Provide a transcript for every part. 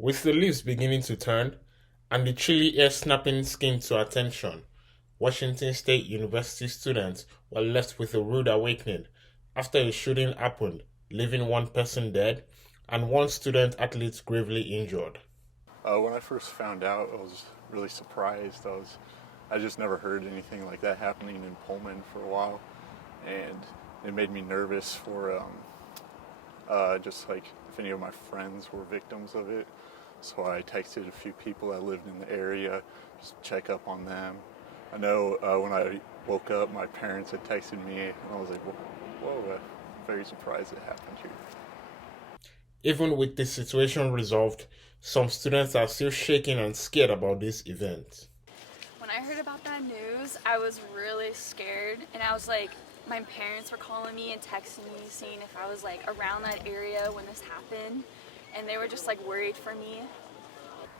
With the leaves beginning to turn and the chilly air snapping skin to attention, Washington State University students were left with a rude awakening after a shooting happened, leaving one person dead and one student athlete gravely injured. When I first found out, I was really surprised. I just never heard anything like that happening in Pullman for a while, and it made me nervous for just like if any of my friends were victims of it. So I texted a few people that lived in the area, just check up on them. I know when I woke up, my parents had texted me, and I was like, whoa, very surprised it happened here. Even with the situation resolved, some students are still shaken and scared about this event. When I heard about that news, I was really scared, and I was like, my parents were calling me and texting me, seeing if I was like around that area when this happened, and they were just like worried for me.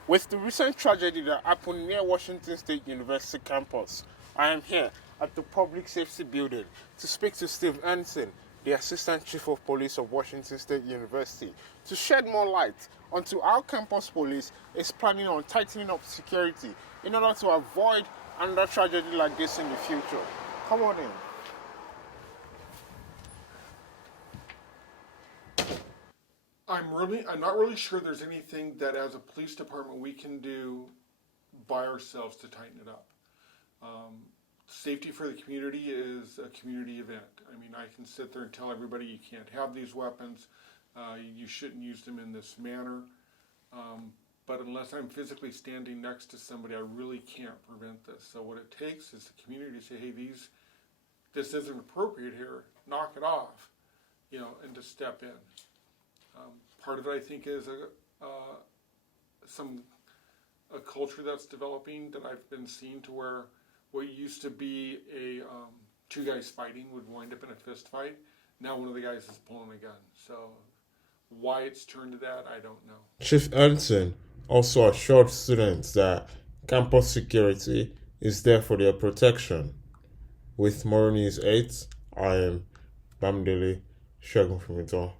With the recent tragedy that happened near Washington State University campus, I am here at the Public Safety Building to speak to Steve Anson, the Assistant Chief of Police of Washington State University, to shed more light onto how campus police is planning on tightening up security in order to avoid another tragedy like this in the future. Come on in. I'm not really sure there's anything that as a police department we can do by ourselves to tighten it up. Safety for the community is a community event. I mean, I can sit there and tell everybody you can't have these weapons, you shouldn't use them in this manner, but unless I'm physically standing next to somebody, I really can't prevent this. So what it takes is the community to say, hey, this isn't appropriate here, knock it off, and to step in. Part of it, I think, is a culture that's developing that I've been seeing to where what used to be two guys fighting would wind up in a fist fight. Now one of the guys is pulling a gun. So why it's turned to that, I don't know. Chief Anson also assured students that campus security is there for their protection. With More News 8, I am Bamdele Shagun Fumito.